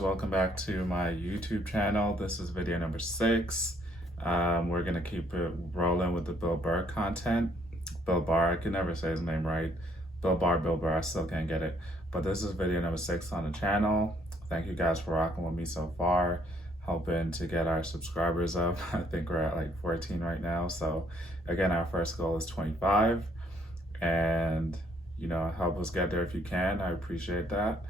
Welcome back to my YouTube channel. This is video number 6. We're gonna keep it rolling with the Bill Burr content. Bill Burr, I can never say his name right. Bill Burr, I still can't get it. But this is video number 6 on the channel. Thank you guys for rocking with me so far, helping to get our subscribers up. I think we're at like 14 right now. So again, our first goal is 25. And help us get there if you can. I appreciate that.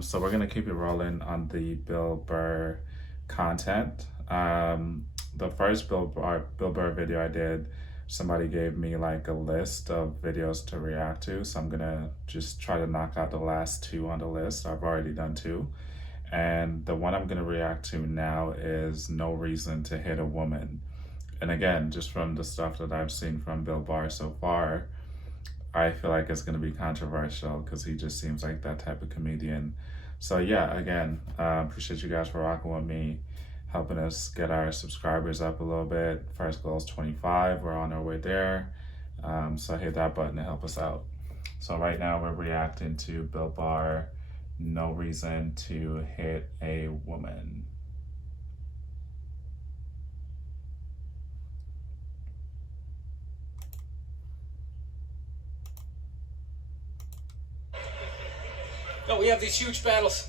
So we're gonna keep it rolling on the Bill Burr content. The first Bill Burr video I did, somebody gave me like a list of videos to react to. So I'm gonna just try to knock out the last 2 on the list. I've already done 2. And the one I'm gonna react to now is No Reason to Hit a Woman. And again, just from the stuff that I've seen from Bill Burr so far, I feel like it's going to be controversial because he just seems like that type of comedian. So yeah, again, appreciate you guys for rocking with me, helping us get our subscribers up a little bit. First goal is 25. We're on our way there. So hit that button to help us out. So right now we're reacting to Bill Burr, No Reason to Hit a Woman. No, we have these huge battles.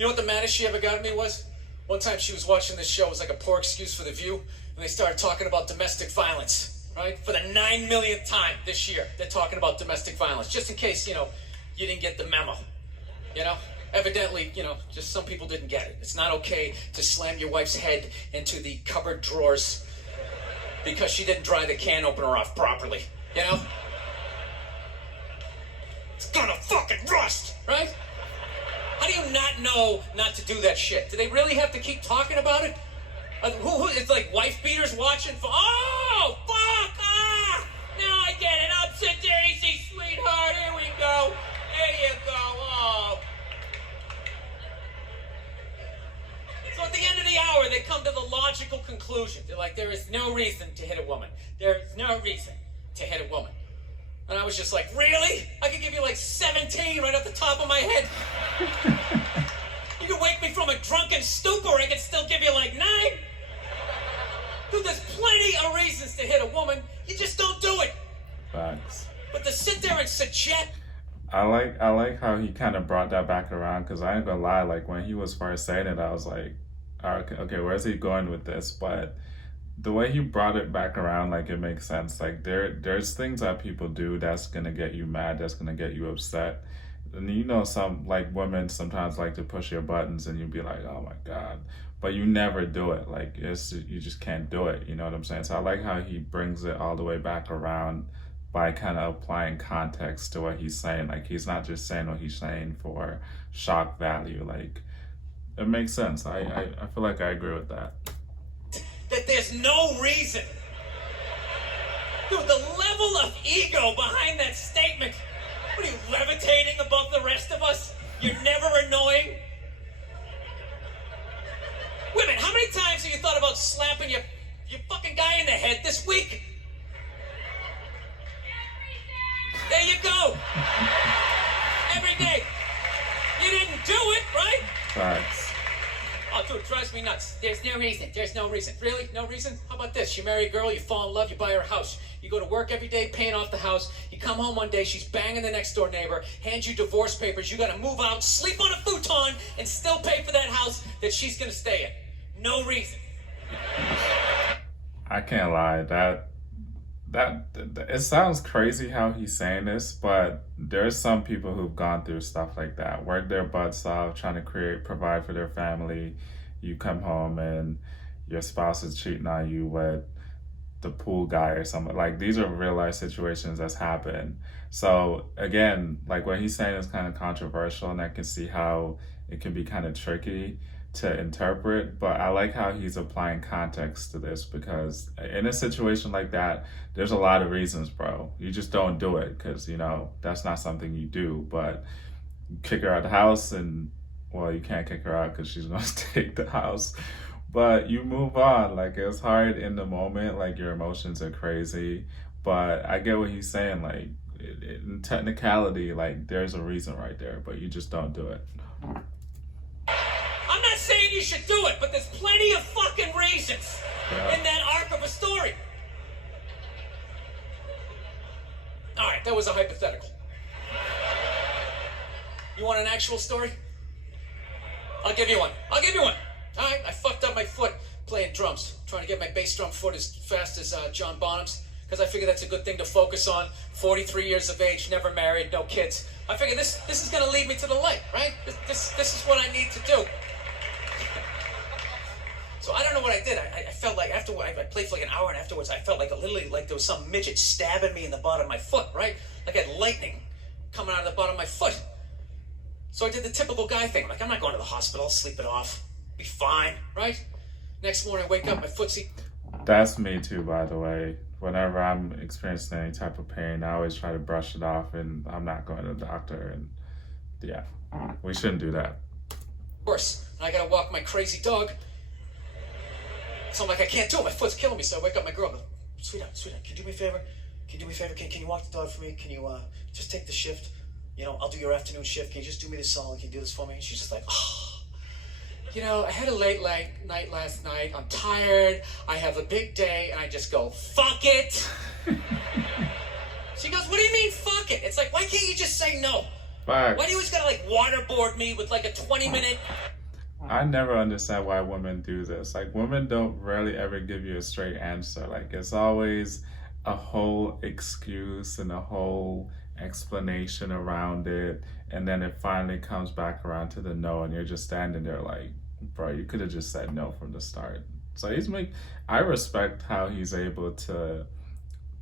You know what the maddest she ever got at me was? One time she was watching this show, it was like a poor excuse for The View, and they started talking about domestic violence, right? For the 9 millionth time this year, they're talking about domestic violence, just in case, you didn't get the memo, Evidently, just some people didn't get it. It's not okay to slam your wife's head into the cupboard drawers because she didn't dry the can opener off properly, It's gonna fucking rust, right? How do you not know not to do that shit? Do they really have to keep talking about it? It's like wife beaters watching for, oh, fuck, now I get it, upset daisy, sweetheart, here we go, there you go, oh. So at the end of the hour, they come to the logical conclusion. They're like, there is no reason to hit a woman. There is no reason to hit a woman. And I was just like, really? I could give you like 17 right off the top of my head. You could wake me from a drunken stupor, I could still give you like 9. Dude, there's plenty of reasons to hit a woman. You just don't do it. Facts. But to sit there and suggest... I like how he kind of brought that back around, because I ain't gonna lie, like when he was first saying it, I was like, okay, where's he going with this? But the way he brought it back around, like it makes sense. Like there's things that people do that's gonna get you mad, that's gonna get you upset. And some like women sometimes like to push your buttons and you'd be like, oh my God. But you never do it. Like you just can't do it. You know what I'm saying? So I like how he brings it all the way back around by kind of applying context to what he's saying. Like he's not just saying what he's saying for shock value. Like it makes sense. I feel like I agree with that. That there's no reason. Dude, the level of ego behind that statement. What are you, levitating above the rest of us? You're never annoying? Women, how many times have you thought about slapping your fucking guy in the head this week? There you go. Every day. You didn't do it, right? Facts. Oh, dude, it drives me nuts. There's no reason. There's no reason. Really? No reason? How about this? You marry a girl, you fall in love, you buy her a house. You go to work every day paying off the house. You come home one day, she's banging the next door neighbor, hands you divorce papers. You gotta move out, sleep on a futon, and still pay for that house that she's gonna stay in. No reason. I can't lie. That it sounds crazy how he's saying this, but there's some people who've gone through stuff like that, worked their butts off, trying to provide for their family. You come home and your spouse is cheating on you with the pool guy or something. Like these are real life situations that's happened. So again, like what he's saying is kind of controversial, and I can see how it can be kind of tricky to interpret, but I like how he's applying context to this, because in a situation like that, there's a lot of reasons, bro. You just don't do it because, that's not something you do. But kick her out of the house, and, well, you can't kick her out because she's going to take the house. But you move on. Like, it's hard in the moment. Like, your emotions are crazy. But I get what he's saying. Like, in technicality, like, there's a reason right there, but you just don't do it. you should do it, but there's plenty of fucking reasons in that arc of a story. All right, that was a hypothetical. You want an actual story? I'll give you one. All right, I fucked up my foot playing drums, trying to get my bass drum foot as fast as John Bonham's, because I figured that's a good thing to focus on. 43 years of age, never married, no kids. I figured this is going to lead me to the light, right? This is what I need to do. So I don't know what I did. I felt like after I played for like an hour, and afterwards I felt like literally like there was some midget stabbing me in the bottom of my foot, right? Like I had lightning coming out of the bottom of my foot. So I did the typical guy thing. Like, I'm not going to the hospital, I'll sleep it off. Be fine, right? Next morning I wake up, my foot's... That's me too, by the way. Whenever I'm experiencing any type of pain, I always try to brush it off, and I'm not going to the doctor. And yeah, we shouldn't do that. Worse, and I gotta walk my crazy dog. So I'm like, I can't do it. My foot's killing me. So I wake up my girl. I go, sweetheart, can you do me a favor? Can you walk the dog for me? Can you just take the shift? You know, I'll do your afternoon shift. Can you just do me this solid? Can you do this for me? And she's just like, oh, you know, I had a late night last night. I'm tired. I have a big day. And I just go, fuck it. She goes, what do you mean, fuck it? It's like, why can't you just say no? Facts. Why do you always gotta like waterboard me with like a 20-minute... I never understand why women do this. Like, women don't rarely ever give you a straight answer. Like, it's always a whole excuse and a whole explanation around it, and then it finally comes back around to the no, and you're just standing there like, bro, you could have just said no from the start. So I respect how he's able to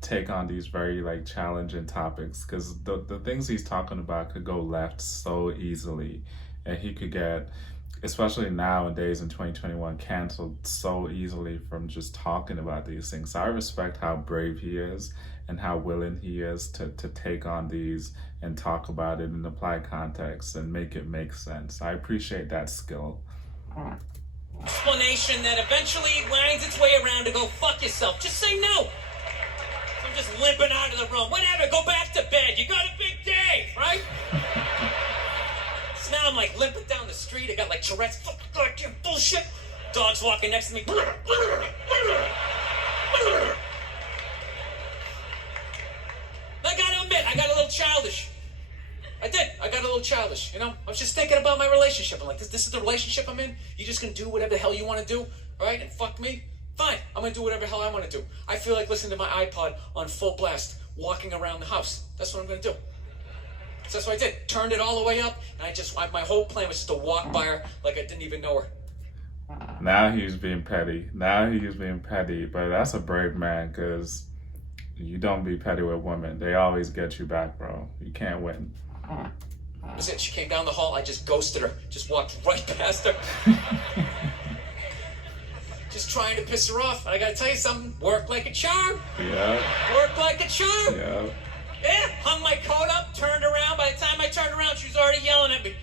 take on these very like challenging topics, because the things he's talking about could go left so easily, and he could get, especially nowadays in 2021, canceled so easily from just talking about these things. So I respect how brave he is and how willing he is to take on these and talk about it and apply context and make it make sense. I appreciate that skill. Explanation that eventually winds its way around to go fuck yourself. Just say no. So I'm just limping out of the room. Whatever, go back to bed. You got a big day, right? So now I'm like limping down the street. I got like Tourette's. Fucking goddamn bullshit. Dog's walking next to me. I gotta admit, I got a little childish. I did. I got a little childish, you know? I was just thinking about my relationship. I'm like, this is the relationship I'm in? You just gonna do whatever the hell you want to do, all right? And fuck me? Fine. I'm gonna do whatever the hell I want to do. I feel like listening to my iPod on full blast, walking around the house. That's what I'm gonna do. So that's what I did. Turned it all the way up, and my whole plan was just to walk by her like I didn't even know her. Now he's being petty. But that's a brave man, because you don't be petty with women. They always get you back, bro. You can't win. That was it. She came down the hall. I just ghosted her. Just walked right past her. Just trying to piss her off. And I gotta tell you something. Worked like a charm. Yeah. Worked like a charm. Yeah. Yeah. Hung my coat up. Turned around. By the time I turned around, she was already yelling at me.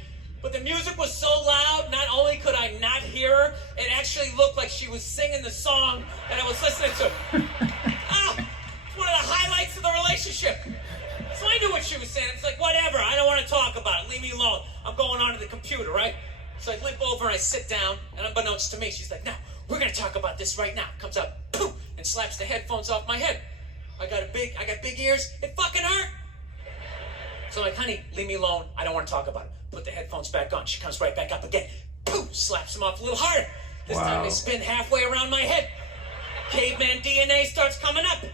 But the music was so loud, not only could I not hear her, it actually looked like she was singing the song that I was listening to. Oh, it's one of the highlights of the relationship. So I knew what she was saying. It's like, whatever, I don't want to talk about it. Leave me alone. I'm going onto the computer, right? So I limp over and I sit down, and unbeknownst to me, she's like, no, we're going to talk about this right now. Comes out, poof, and slaps the headphones off my head. I got big ears. It fucking hurt. So I'm like, honey, leave me alone. I don't want to talk about it. Put the headphones back on. She comes right back up again. Poof, slaps them off a little harder. This time they spin halfway around my head. Caveman DNA starts coming up.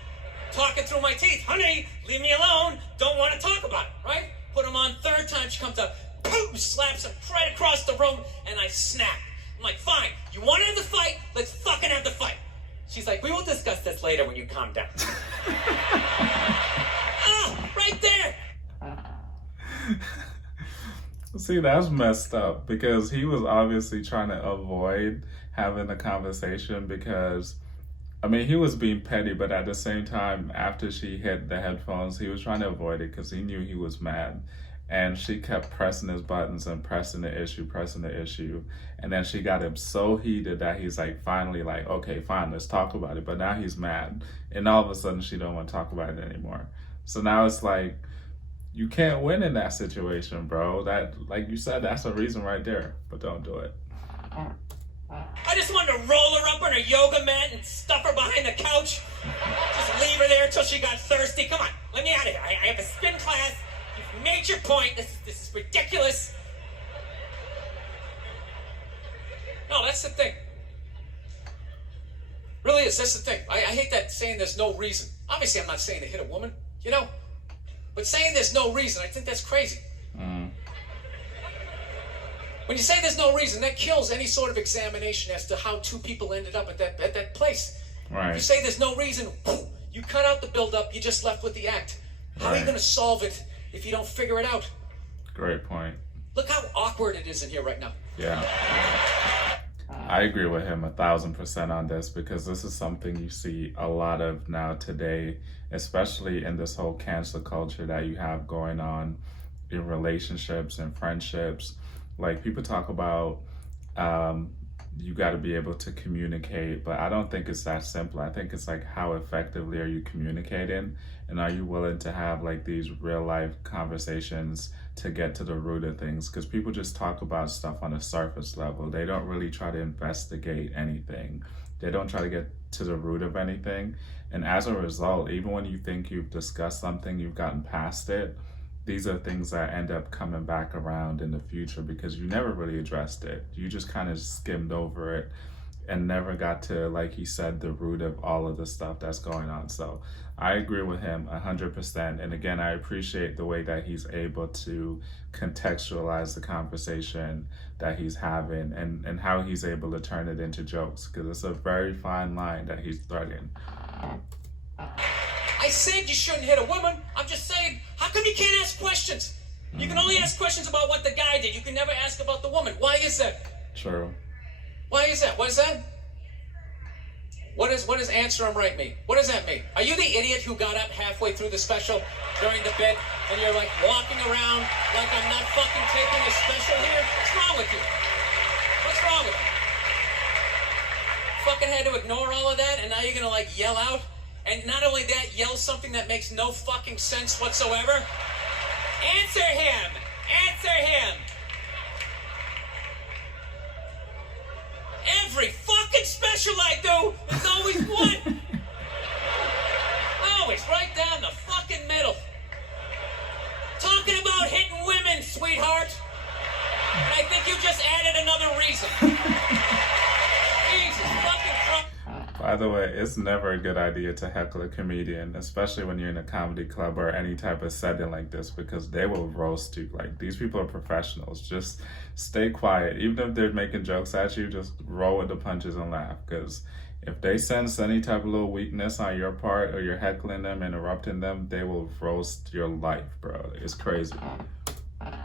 Talking through my teeth. Honey, leave me alone. Don't want to talk about it, right? Put them on third time. She comes up. Poof, slaps him right across the room, and I snap. I'm like, fine. You want to have the fight? Let's fucking have the fight. She's like, we will discuss this later when you calm down. Ah, right there. See, that's messed up, because he was obviously trying to avoid having a conversation, because, I mean, he was being petty, but at the same time, after she hit the headphones, he was trying to avoid it because he knew he was mad. And she kept pressing his buttons and pressing the issue. And then she got him so heated that he's like, finally like, okay, fine, let's talk about it. But now he's mad. And all of a sudden she don't want to talk about it anymore. So now it's like, you can't win in that situation, bro. That, like you said, that's a reason right there. But don't do it. I just wanted to roll her up on her yoga mat and stuff her behind the couch. Just leave her there until she got thirsty. Come on, let me out of here. I have a spin class. You've made your point. This is ridiculous. No, that's the thing. Really is. That's the thing. I hate that saying there's no reason. Obviously, I'm not saying to hit a woman, you know? But saying there's no reason, I think that's crazy. When you say there's no reason, that kills any sort of examination as to how two people ended up at that place. Right. If you say there's no reason, you cut out the build-up, you're just left with the act. How are you going to solve it if you don't figure it out? Great point. Look how awkward it is in here right now. Yeah. I agree with him 1,000% on this, because this is something you see a lot of now today, especially in this whole cancel culture that you have going on in relationships and friendships. Like, people talk about you got to be able to communicate, but I don't think it's that simple. I think it's like, how effectively are you communicating, and are you willing to have like these real life conversations to get to the root of things? Because people just talk about stuff on a surface level. They don't really try to investigate anything. They don't try to get to the root of anything. And as a result, even when you think you've discussed something, you've gotten past it, these are things that end up coming back around in the future because you never really addressed it. You just kind of skimmed over it and never got to, like he said, the root of all of the stuff that's going on. So I agree with him 100%. And again, I appreciate the way that he's able to contextualize the conversation that he's having, and how he's able to turn it into jokes, because it's a very fine line that he's threading. I said you shouldn't hit a woman. I'm just saying, how come you can't ask questions? You can only ask questions about what the guy did. You can never ask about the woman. Why is that? True. Why is that? What is that? What does answer him right mean? What does that mean? Are you the idiot who got up halfway through the special during the bit and you're like walking around like I'm not fucking taking a special here? What's wrong with you? What's wrong with you? Fucking had to ignore all of that, and now you're gonna like yell out? And not only that, yell something that makes no fucking sense whatsoever? Answer him! Answer him! Every fucking special I do, there's always one! Always right down the fucking middle. Talking about hitting women, sweetheart. And I think you just added another reason. Jesus fucking Christ. By the way, it's never a good idea to heckle a comedian, especially when you're in a comedy club or any type of setting like this, because they will roast you. Like, these people are professionals. Just stay quiet. Even if they're making jokes at you, just roll with the punches and laugh, because if they sense any type of little weakness on your part, or you're heckling them, interrupting them, they will roast your life, bro. It's crazy. I'm not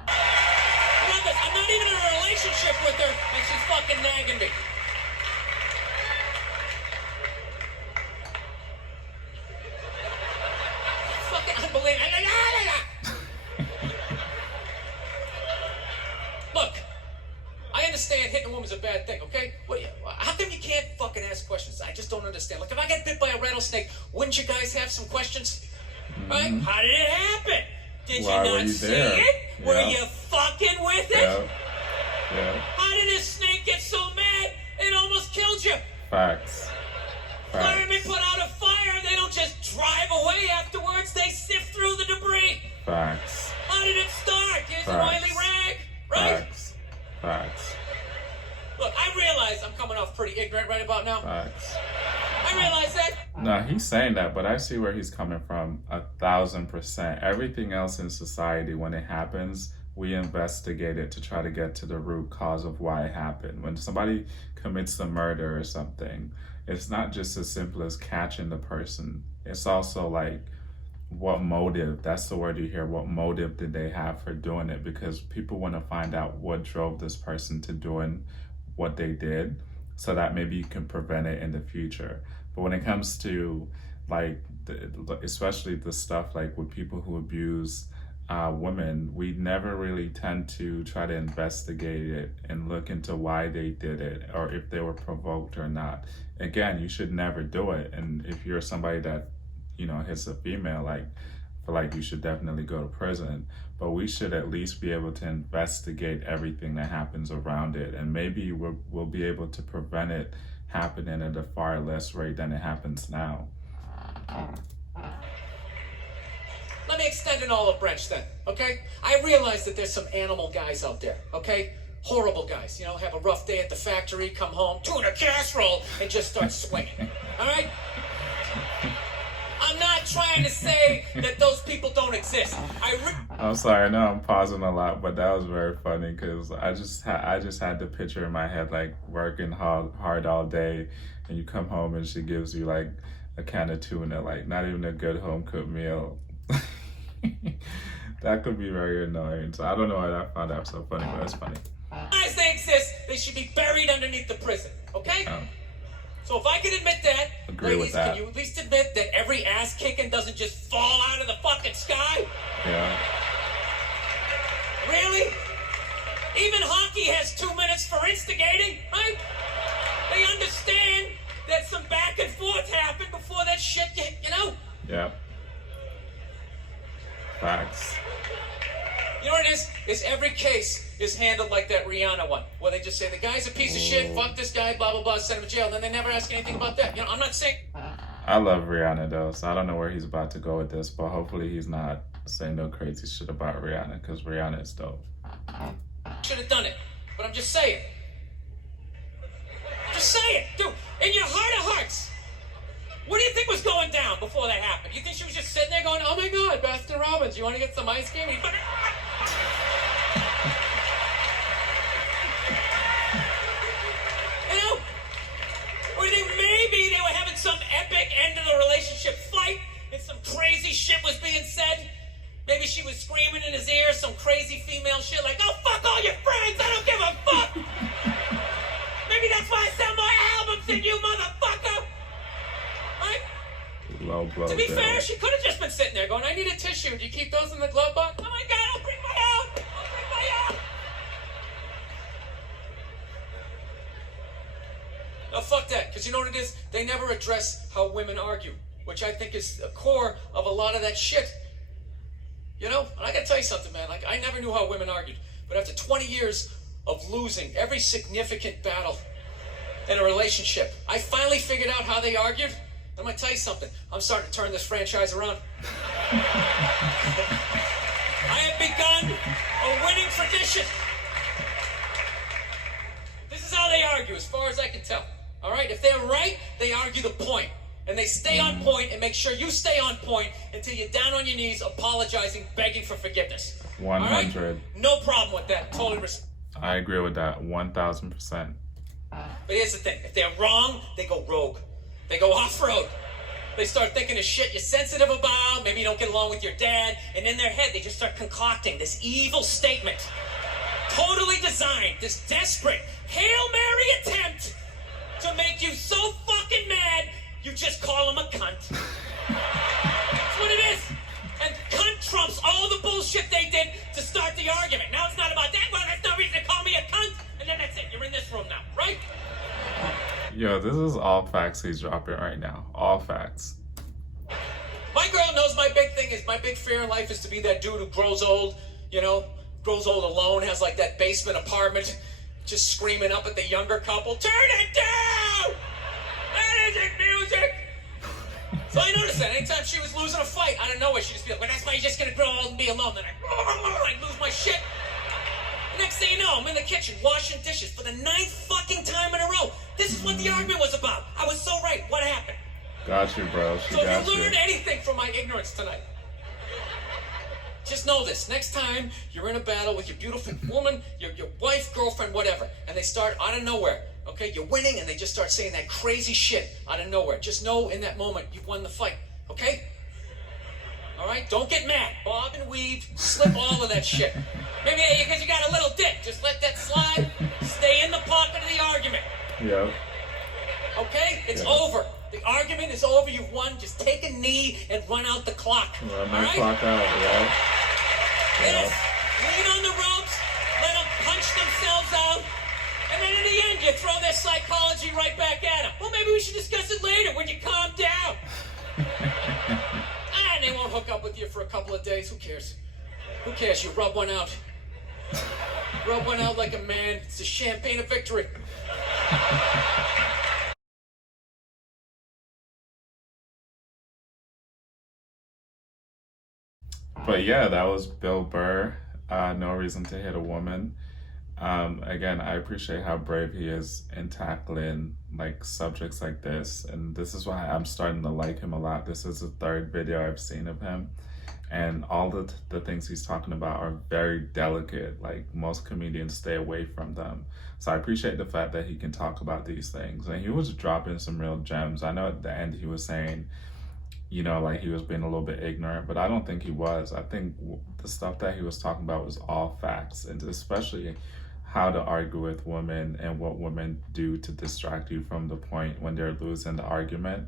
even in a relationship with her, and she's fucking nagging me. Look, I understand hitting a woman's a bad thing, okay? How come you can't fucking ask questions? I just don't understand. Like, if I get bit by a rattlesnake, wouldn't you guys have some questions? Right? How did it happen? Did Why you were not you see there? it? Yeah. Were you fucking with it? Yeah. How did this snake get so mad it almost killed you? Facts. Firemen put out a fire, they don't just drive away afterwards, they sift through the debris. Facts. How did it start? Here's an oily rag, right? Facts. Look, I realize I'm coming off pretty ignorant right about now. Facts. I realize that. No, he's saying that, but I see where he's coming from 1,000%. Everything else in society, when it happens, we investigate it to try to get to the root cause of why it happened. When somebody commits a murder or something, it's not just as simple as catching the person. It's also like, what motive? That's the word you hear. What motive did they have for doing it? Because people want to find out what drove this person to doing what they did, so that maybe you can prevent it in the future. But when it comes to like, especially the stuff like with people who abuse women, we never really tend to try to investigate it and look into why they did it, or if they were provoked or not. Again, you should never do it. And if you're somebody that, hits a female, like, feel like you should definitely go to prison, but we should at least be able to investigate everything that happens around it, and maybe we'll be able to prevent it happening at a far less rate than it happens now. Let me extend an olive branch then, okay? I realize that there's some animal guys out there, okay? Horrible guys, you know, have a rough day at the factory, come home, tuna casserole, and just start swinging, all right? I'm not trying to say that those people don't exist. I'm sorry, I know I'm pausing a lot, but that was very funny because I just had the picture in my head, like working hard all day, and you come home and she gives you like a can of tuna, like not even a good home cooked meal. That could be very annoying. So I don't know why I found that so funny, but it's funny. As they exist, they should be buried underneath the prison, okay? So if I can admit that, ladies, can you at least admit that every ass kicking doesn't just fall out of the fucking sky? Yeah. Really? Even hockey has 2 minutes for instigating, right? They understand that some back and forth happened before that shit, you know? Yeah. Facts. You know what it is? Is every case is handled like that Rihanna one, where they just say the guy's a piece of shit, fuck this guy, blah blah blah, send him to jail, and then they never ask anything about that. You know, I'm not saying. I love Rihanna though, so I don't know where he's about to go with this, but hopefully he's not saying no crazy shit about Rihanna, because Rihanna is dope. Should have done it, but I'm just saying. Just say it, dude. In your heart of hearts, what do you think was going down before that happened? You think she was just sitting there going, "Oh my God, Baskin Robbins, you want to get some ice cream?" Or do you think maybe they were having some epic end of the relationship fight and some crazy shit was being said? Maybe she was screaming in his ear some crazy female shit like, "Oh, fuck all your friends, I don't give a fuck." Maybe that's why I sell more albums than you, motherfucker. Right? Low blow. To be fair, she could have just been sitting there going, "I need a tissue. Do you keep those in the glove box?" "Oh my God, I'll bring my own. I'll bring my own." No, fuck that, because you know what it is? They never address how women argue, which I think is the core of a lot of that shit. You know? And I gotta tell you something, man. Like, I never knew how women argued, but after 20 years of losing every significant battle in a relationship, I finally figured out how they argued. I'm gonna tell you something. I'm starting to turn this franchise around. I have begun a winning tradition. This is how they argue, as far as I can tell. All right? If they're right, they argue the point. And they stay on point and make sure you stay on point until you're down on your knees, apologizing, begging for forgiveness. 100. Right? No problem with that. Totally I agree with that 1000%. But here's the thing. If they're wrong, they go rogue. They go off-road. They start thinking of shit you're sensitive about. Maybe you don't get along with your dad. And in their head, they just start concocting this evil statement. Totally designed. This desperate Hail Mary attempt to make you so fucking mad, you just call them a cunt. That's what it is. And cunt trumps all the bullshit they did to start the argument. Now it's not about that. Well, that's no reason to call me a cunt. And then that's it. You're in this room now, right? Yo, this is all facts he's dropping right now. All facts. My girl knows my big thing is, my big fear in life is to be that dude who grows old, you know, grows old alone, has like that basement apartment, just screaming up at the younger couple, "Turn it down! That isn't music!" So I noticed that anytime she was losing a fight, out of nowhere, she'd just be like, "Well, that's why you're just gonna grow old and be alone." Then I'd lose my shit. The next thing you know, I'm in the kitchen washing dishes for the 9th fucking time in a row. This is what the argument was about. I was so right. What happened? Got you, bro. She got you. So if you learned anything from my ignorance tonight, just know this. Next time you're in a battle with your beautiful woman, your wife, girlfriend, whatever, and they start out of nowhere, okay? You're winning, and they just start saying that crazy shit out of nowhere. Just know in that moment you've won the fight, okay? All right? Don't get mad. Bob and weave, slip all of that shit. Maybe because you got a little dick. Just let that slide. Stay in the pocket of the argument. Yeah. Okay? It's over. The argument is over. You've won. Just take a knee and run out the clock. Run all right? Clock out, yeah. Yes. Lean on the ropes. Let them punch themselves out. And then in the end, you throw their psychology right back at them. Well, maybe we should discuss it later when you calm down. And they won't hook up with you for for a couple of days. Who cares? Who cares? You rub one out. Rub one out like a man. It's the champagne of victory. But yeah, that was Bill Burr. No Reason to Hit a Woman. Again, I appreciate how brave he is in tackling like subjects like this, and this is why I'm starting to like him a lot. This is the third video I've seen of him, and all the things he's talking about are very delicate. Like most comedians stay away from them. So I appreciate the fact that he can talk about these things, and he was dropping some real gems. I know at the end he was saying, you know, like he was being a little bit ignorant, but I don't think he was. I think the stuff that he was talking about was all facts, and especially how to argue with women and what women do to distract you from the point when they're losing the argument.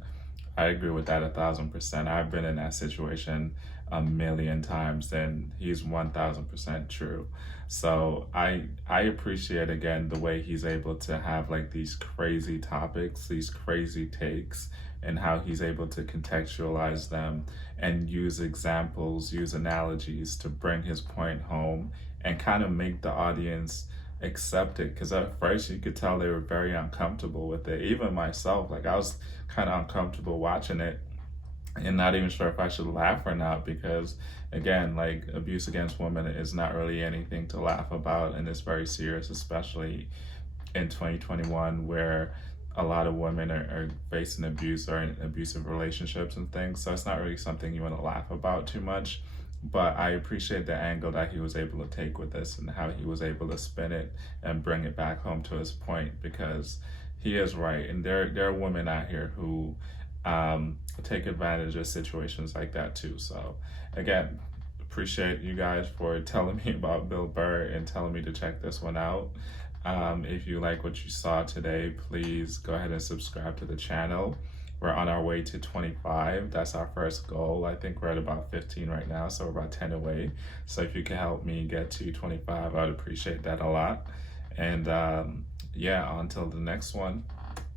I agree with that 1,000%. I've been in that situation a million times, and he's 1,000% true. So I appreciate again the way he's able to have like these crazy topics, these crazy takes, and how he's able to contextualize them and use examples, use analogies to bring his point home and kind of make the audience accept it. Because at first you could tell they were very uncomfortable with it. Even myself, like I was kind of uncomfortable watching it and not even sure if I should laugh or not, because again, like abuse against women is not really anything to laugh about, and it's very serious, especially in 2021 where a lot of women are facing abuse or in abusive relationships and things. So it's not really something you want to laugh about too much. But I appreciate the angle that he was able to take with this and how he was able to spin it and bring it back home to his point, because he is right. And there are women out here who take advantage of situations like that too. So again, appreciate you guys for telling me about Bill Burr and telling me to check this one out. If you like what you saw today, please go ahead and subscribe to the channel. We're on our way to 25. That's our first goal. I think we're at about 15 right now, so we're about 10 away. So if you can help me get to 25, I would appreciate that a lot. And yeah, until the next one,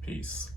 peace.